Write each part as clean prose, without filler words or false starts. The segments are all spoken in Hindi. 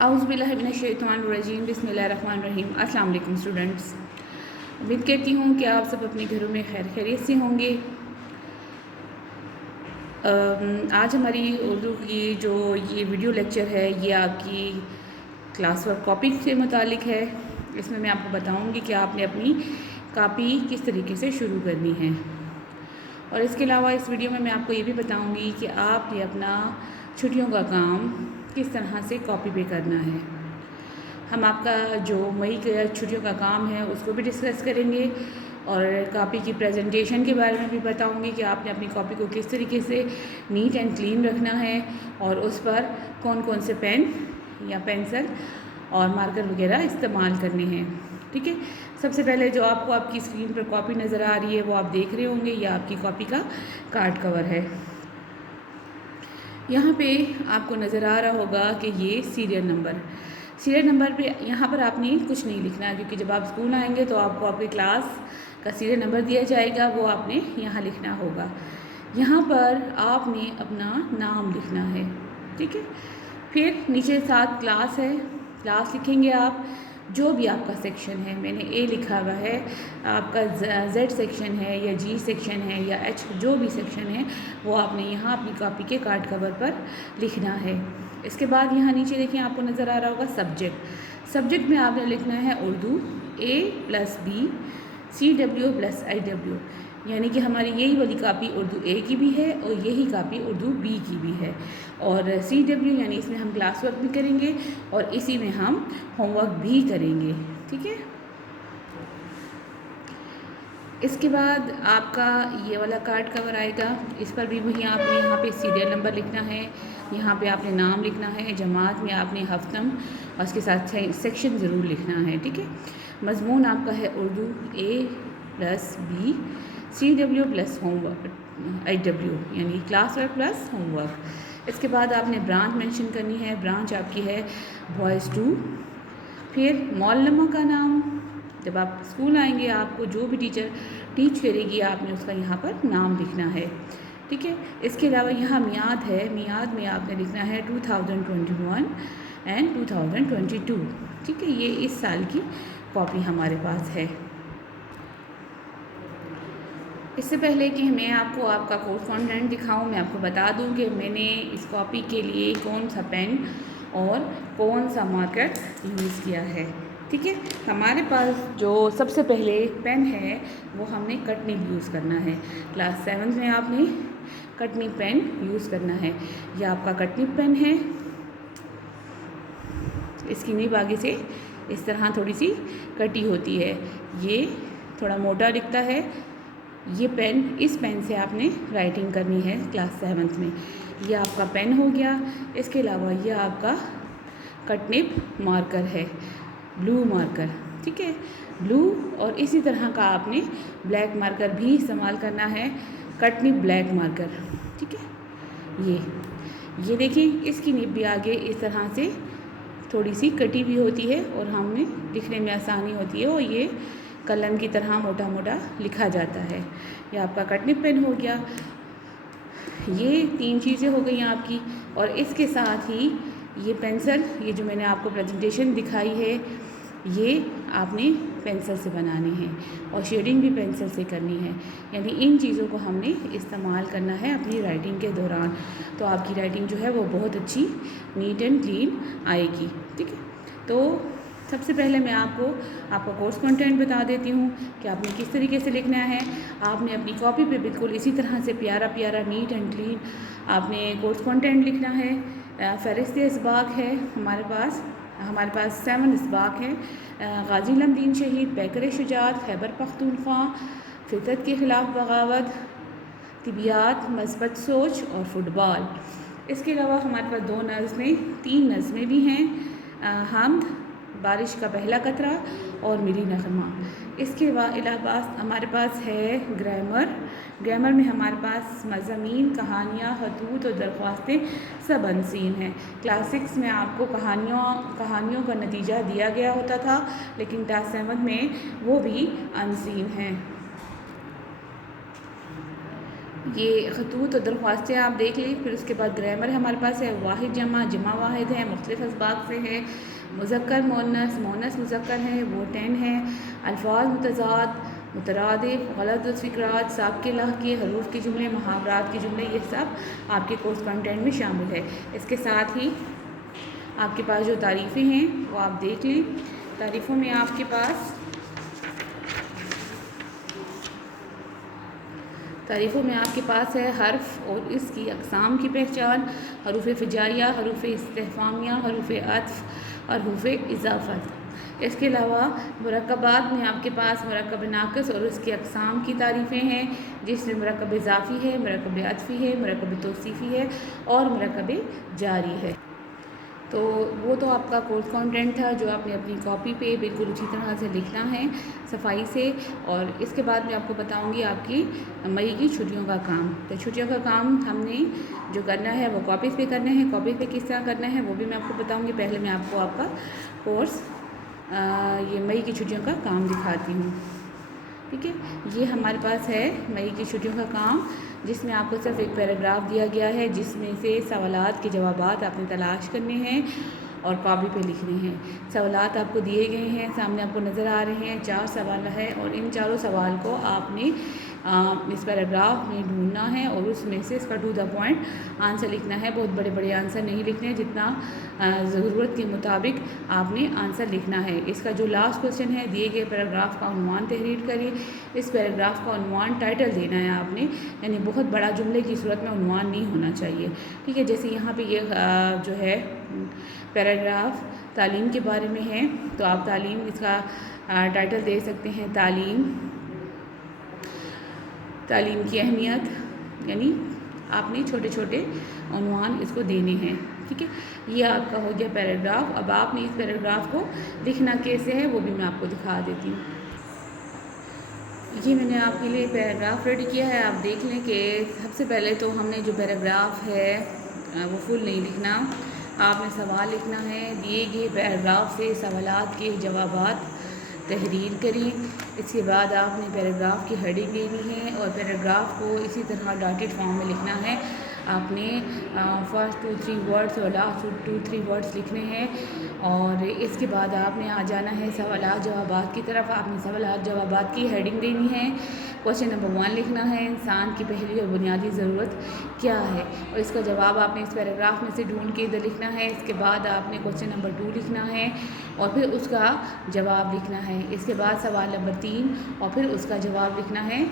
औज़ुबिल्लाहिमिनश्शैतानिर्रजीम बिस्मिल्लाहिर्रहमानिर्रहीम। अस्सलाम वालेकुम स्टूडेंट्स, उम्मीद करती हूँ कि आप सब अपने घरों में खैरियत से होंगे। आज हमारी उर्दू की जो ये वीडियो लेक्चर है ये आपकी क्लास वर्क कॉपी से मुतालिक है। इसमें मैं आपको बताऊँगी कि आपने अपनी कॉपी किस तरीके से शुरू करनी है, और इसके अलावा इस वीडियो में मैं आपको ये भी बताऊँगी कि आपने अपना छुट्टियों का काम किस तरह से कॉपी पे करना है। हम आपका जो मई के छुट्टियों का काम है उसको भी डिस्कस करेंगे, और कॉपी की प्रेजेंटेशन के बारे में भी बताऊंगी कि आपने अपनी कॉपी को किस तरीके से नीट एंड क्लीन रखना है, और उस पर कौन कौन से पेन या पेंसिल और मार्कर वगैरह इस्तेमाल करने हैं। ठीक है, सबसे पहले जो आपको आपकी स्क्रीन पर कॉपी नज़र आ रही है वो आप देख रहे होंगे, यह आपकी कॉपी का कार्ड कवर है। यहाँ पे आपको नज़र आ रहा होगा कि ये सीरियल नंबर पे यहाँ पर आपने कुछ नहीं लिखना है, क्योंकि जब आप स्कूल आएंगे तो आपको आपके क्लास का सीरियल नंबर दिया जाएगा, वो आपने यहाँ लिखना होगा। यहाँ पर आपने अपना नाम लिखना है। ठीक है, फिर नीचे साथ क्लास है, क्लास लिखेंगे आप। जो भी आपका सेक्शन है, मैंने ए लिखा हुआ है, आपका जेड सेक्शन है या जी सेक्शन है या एच, जो भी सेक्शन है वो आपने यहाँ अपनी कॉपी के कार्ड कवर पर लिखना है। इसके बाद यहाँ नीचे देखिए आपको नज़र आ रहा होगा सब्जेक्ट में आपने लिखना है उर्दू A+B CW+IW, यानी कि हमारी यही वाली कापी उर्दू ए की भी है और यही कापी उर्दू बी की भी है, और CW यानी इसमें हम क्लास वर्क भी करेंगे और इसी में हम होमवर्क भी करेंगे। ठीक है, इसके बाद आपका ये वाला कार्ड कवर आएगा, इस पर भी वही आपने यहाँ पे सीरियल नंबर लिखना है, यहाँ पे आपने नाम लिखना है, जमात में आपने हफ्तम और इसके साथ सेक्शन ज़रूर लिखना है। ठीक है, मज़मून आपका है Urdu A+B CW+ homework IW, यानी क्लास वर्क प्लस होमवर्क। इसके बाद आपने ब्रांच मेंशन करनी है, ब्रांच आपकी है बॉयज़ 2। फिर मौलमा का नाम, जब आप स्कूल आएंगे आपको जो भी टीचर टीच करेगी आपने उसका यहाँ पर नाम लिखना है। ठीक है, इसके अलावा यहाँ मियाद है, मियाद में आपने लिखना है 2021 एंड 2022। ठीक है, ये इस साल की कॉपी हमारे पास है। इससे पहले कि मैं आपको आपका कोरस्पॉन्डेंट दिखाऊं, मैं आपको बता दूं कि मैंने इस कॉपी के लिए कौन सा पेन और कौन सा मार्कर यूज़ किया है। ठीक है, हमारे पास जो सबसे पहले पेन है वो हमने कट निब यूज़ करना है। क्लास 7 में आपने कट निब पेन यूज़ करना है। यह आपका कट निब पेन है, इसकी निब आगे से इस तरह थोड़ी सी कटी होती है, ये थोड़ा मोटा दिखता है। ये पेन, इस पेन से आपने राइटिंग करनी है क्लास 7 में। ये आपका पेन हो गया। इसके अलावा ये आपका कट निब मार्कर है, ब्लू मार्कर। ठीक है, ब्लू, और इसी तरह का आपने ब्लैक मार्कर भी इस्तेमाल करना है, कट निब ब्लैक मार्कर। ठीक है, ये देखिए इसकी निब भी आगे इस तरह से थोड़ी सी कटी भी होती है और हमें लिखने में आसानी होती है, और ये कलम की तरह मोटा मोटा लिखा जाता है। यह आपका कट निब पेन हो गया। ये 3 चीज़ें हो गई आपकी, और इसके साथ ही ये पेंसिल, ये जो मैंने आपको प्रेजेंटेशन दिखाई है, ये आपने पेंसिल से बनानी है और शेडिंग भी पेंसिल से करनी है। यानी इन चीज़ों को हमने इस्तेमाल करना है अपनी राइटिंग के दौरान, तो आपकी राइटिंग जो है वो बहुत अच्छी नीट एंड क्लीन आएगी। ठीक है, तो सबसे पहले मैं आपको आपका कोर्स कंटेंट बता देती हूँ कि आपने किस तरीके से लिखना है। आपने अपनी कॉपी पे बिल्कुल इसी तरह से प्यारा प्यारा नीट एंड क्लीन आपने कोर्स कंटेंट लिखना है। फ़हरिस्त इसबाक है हमारे पास 7 इसबाक है। गाजी लमदीन शहीद, पैकर शुजात, खैबर पख्तूनख्वा, फितरत के ख़िलाफ़ बगावत, तिबियात, मस्बत सोच और फुटबॉल। इसके अलावा हमारे पास 2 नज़में, 3 नज़में भी हैं, हमद, बारिश का पहला कतरा और मेरी नगमा। इसके अलावा हमारे पास है ग्रामर में हमारे पास मज़ामीन, कहानियाँ, खतूत और दरख्वास्तें सब अनसीन हैं। क्लास 6 में आपको कहानियों का नतीजा दिया गया होता था, लेकिन क्लास 7 में वो भी अनसीन हैं। ये खतूत और दरख्वास्तें आप देख लें। फिर उसके बाद ग्रामर हमारे पास है, वाहिद जमा, जमा वाहिद है, मुख्तलिफ असबाब से है, मुज़क्कर मोनस, मोनस मुज़क्कर है, वो 10 है, अल्फाज मुतज़ाद, मुतरादिफ, गलत फ़िक्रात, साबके लाहके, हरूफ के जुमले, मुहावरात के जुमले, ये सब आपके कोर्स कंटेंट में शामिल है। इसके साथ ही आपके पास जो तारीफ़ें हैं वो आप देख लें। तारीफ़ों में आपके पास है हर्फ और इसकी अक़साम की पहचान, हरूफ फ़िजाइया, हरूफ इस्तिफ़हामिया, हरूफ अत्फ़ और हरूफ इज़ाफ़त। इसके अलावा मुरक्कबात में आपके पास मुरक्कब नाक़िस और उसकी अक़साम की तारीफ़ें हैं, जिसमें मुरक्कब इज़ाफ़ी है, मुरक्कब अत्फ़ी है, मुरक्कब तौसीफ़ी है और मुरक्कब जारी है। तो वो तो आपका कोर्स कंटेंट था जो आपने अपनी कॉपी पे बिल्कुल अच्छी तरह से लिखना है सफाई से। और इसके बाद मैं आपको बताऊंगी आपकी मई की छुट्टियों का काम। तो छुट्टियों का काम हमने जो करना है वो कॉपीज़ पे करना है। कॉपीज़ पे किस तरह करना है वो भी मैं आपको बताऊंगी। पहले मैं आपको आपका कोर्स ये मई की छुट्टियों का काम दिखाती हूँ। ठीक है, ये हमारे पास है मई की छुट्टियों का काम, जिसमें आपको सिर्फ एक पैराग्राफ दिया गया है, जिसमें से सवालात के जवाबात आपने तलाश करने हैं और कॉपी पे लिखने हैं। सवालात आपको दिए गए हैं, सामने आपको नज़र आ रहे हैं। 4 सवाल है और इन चारों सवाल को आपने इस पैराग्राफ में ढूंढना है और उसमें से इसका टू द पॉइंट आंसर लिखना है। बहुत बड़े बड़े आंसर नहीं लिखने, जितना ज़रूरत के मुताबिक आपने आंसर लिखना है। इसका जो लास्ट क्वेश्चन है, दिए गए पैराग्राफ का उन्वान तहरीर करिए। इस पैराग्राफ का उन्वान टाइटल देना है आपने, यानी बहुत बड़ा जुमले की सूरत में उन्वान नहीं होना चाहिए। ठीक है, जैसे यहाँ पे ये जो है पैराग्राफ तालीम के बारे में है, तो आप तालीम इसका टाइटल दे सकते हैं तालीम की अहमियत, यानी आपने छोटे छोटे उन्वान इसको देने हैं। ठीक है, ये आपका हो गया पैराग्राफ। अब आपने इस पैराग्राफ को लिखना कैसे है वो भी मैं आपको दिखा देती हूँ। ये मैंने आपके लिए पैराग्राफ रेडी किया है। आप देख लें कि सबसे पहले तो हमने जो पैराग्राफ है वो फुल नहीं लिखना, आपने सवाल लिखना है। दिए गए पैराग्राफ से सवालात के जवाबात तहरीर करें। इसके बाद आपने पैराग्राफ की हेडिंग देनी है और पैराग्राफ को इसी तरह डॉटेड फॉर्म में लिखना है। आपने फर्स्ट 2-3 वर्ड्स और लास्ट 2-3 वर्ड्स लिखने हैं और इसके बाद आपने आ जाना है सवालात जवाबात की तरफ। आपने सवालात जवाबात की हेडिंग देनी है। क्वेश्चन नंबर 1 लिखना है, इंसान की पहली और बुनियादी ज़रूरत क्या है, और इसका जवाब आपने इस पैराग्राफ में से ढूंढ के इधर लिखना है। इसके बाद आपने क्वेश्चन नंबर 2 लिखना है और फिर उसका जवाब लिखना है। इसके बाद सवाल नंबर 3 और फिर उसका जवाब लिखना है।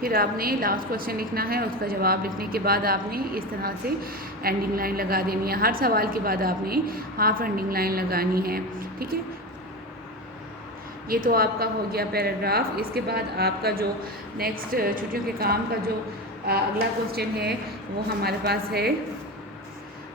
फिर आपने लास्ट क्वेश्चन लिखना है, उसका जवाब लिखने के बाद आपने इस तरह से एंडिंग लाइन लगा देनी है। हर सवाल के बाद आपने हाफ एंडिंग लाइन लगानी है। ठीक है, ये तो आपका हो गया पैराग्राफ। इसके बाद आपका जो नेक्स्ट छुट्टियों के काम का जो अगला क्वेश्चन है वो हमारे पास है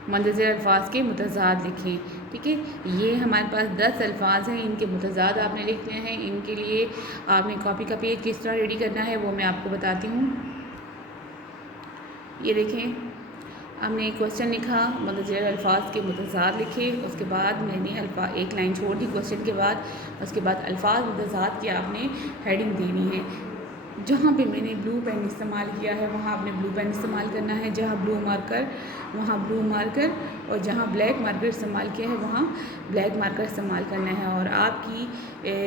मंदज़र अल्फाज के मुतज़ाद लिखें। ठीक है, ये हमारे पास 10 अल्फाज हैं, इनके मुतज़ाद आपने लिखने हैं। इनके लिए आपने कॉपी का पेज किस तरह रेडी करना है वो मैं आपको बताती हूँ। ये देखें, हमने एक क्वेश्चन लिखा, मंदज़र अल्फाज के मुतज़ाद लिखे। उसके बाद मैंने एक लाइन छोड़ दी क्वेश्चन के बाद। उसके बाद अल्फाज मुतज़ाद की आपने हेडिंग देनी है। जहाँ पे मैंने ब्लू पेन इस्तेमाल किया है वहाँ आपने ब्लू पेन इस्तेमाल करना है, जहाँ ब्लू मार्कर वहाँ ब्लू मार्कर, और जहाँ ब्लैक मार्कर इस्तेमाल किया है वहाँ ब्लैक मार्कर इस्तेमाल करना है। और आपकी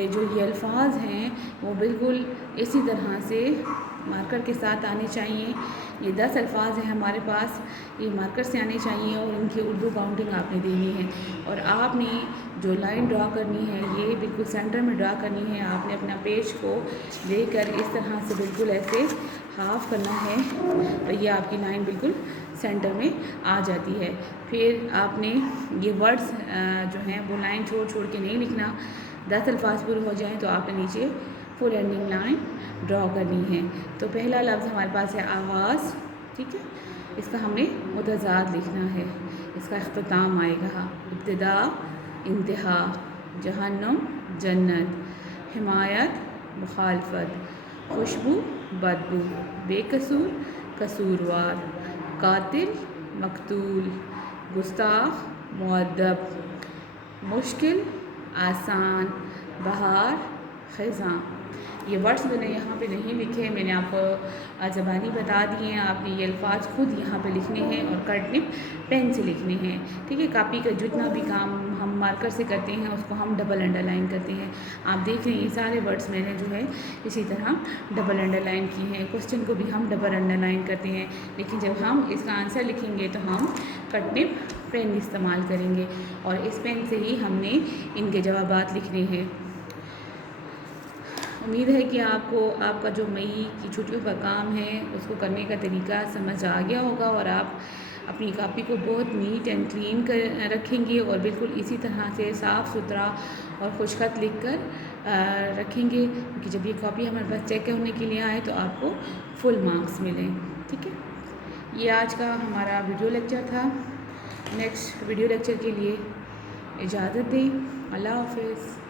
जो ये अल्फाज हैं वो बिल्कुल इसी तरह से मार्कर के साथ आने चाहिए। ये 10 अल्फाज हैं हमारे पास, ये मार्कर से आने चाहिए और इनकी उर्दू काउंटिंग आपने देनी है। और आपने जो लाइन ड्रा करनी है ये बिल्कुल सेंटर में ड्रा करनी है। आपने अपना पेज को लेकर इस तरह से बिल्कुल ऐसे हाफ करना है, तो ये आपकी लाइन बिल्कुल सेंटर में आ जाती है। फिर आपने ये वर्ड्स जो हैं वो लाइन छोड़ छोड़ के नहीं लिखना। 10 अल्फाज पूरे हो जाएँ तो आपने नीचे फुल एंडिंग लाइन ड्रॉ करनी है। तो पहला लफ्ज़ हमारे पास है आगाज़। ठीक है, इसका हमने मुतज़ाद लिखना है। इसका इख्तिताम आएगा, इब्तिदा इंतहा, जहन्नुम जन्नत, हिमायत मुखालफत, खुशबू बदबू, बेकसूर कसूरवार, कातिल मकतूल, गुस्ताख मुअद्दब, मुश्किल आसान, बहार ख़ज़ां। ये वर्ड्स मैंने यहाँ पे नहीं लिखे, मैंने आपको ज़बानी बता दिए हैं। आपने ये अल्फाज खुद यहाँ पे लिखने हैं और कट निप पेन से लिखने हैं, ठीक है। कापी का जितना भी काम हम मार्कर से करते हैं उसको हम डबल अंडरलाइन करते हैं। आप देख रहे हैं ये सारे वर्ड्स मैंने जो है इसी तरह डबल अंडरलाइन किए हैं। क्वेश्चन को भी हम डबल अंडरलाइन करते हैं, लेकिन जब हम इसका आंसर लिखेंगे तो हम कट निप पेन इस्तेमाल करेंगे और इस पेन से ही हमने इनके जवाबात लिखने हैं। उम्मीद है कि आपको आपका जो मई की छुट्टियों का काम है उसको करने का तरीका समझ आ गया होगा और आप अपनी कापी को बहुत नीट एंड क्लीन कर रखेंगे और बिल्कुल इसी तरह से साफ़ सुथरा और खुशखत लिख कर रखेंगे, क्योंकि जब ये कॉपी हमारे पास चेक करने के लिए आए तो आपको फुल मार्क्स मिलें, ठीक है। ये आज का हमारा वीडियो लेक्चर था। नेक्स्ट वीडियो लेक्चर के लिए इजाज़त दें। अल्लाह हाफ़िज़।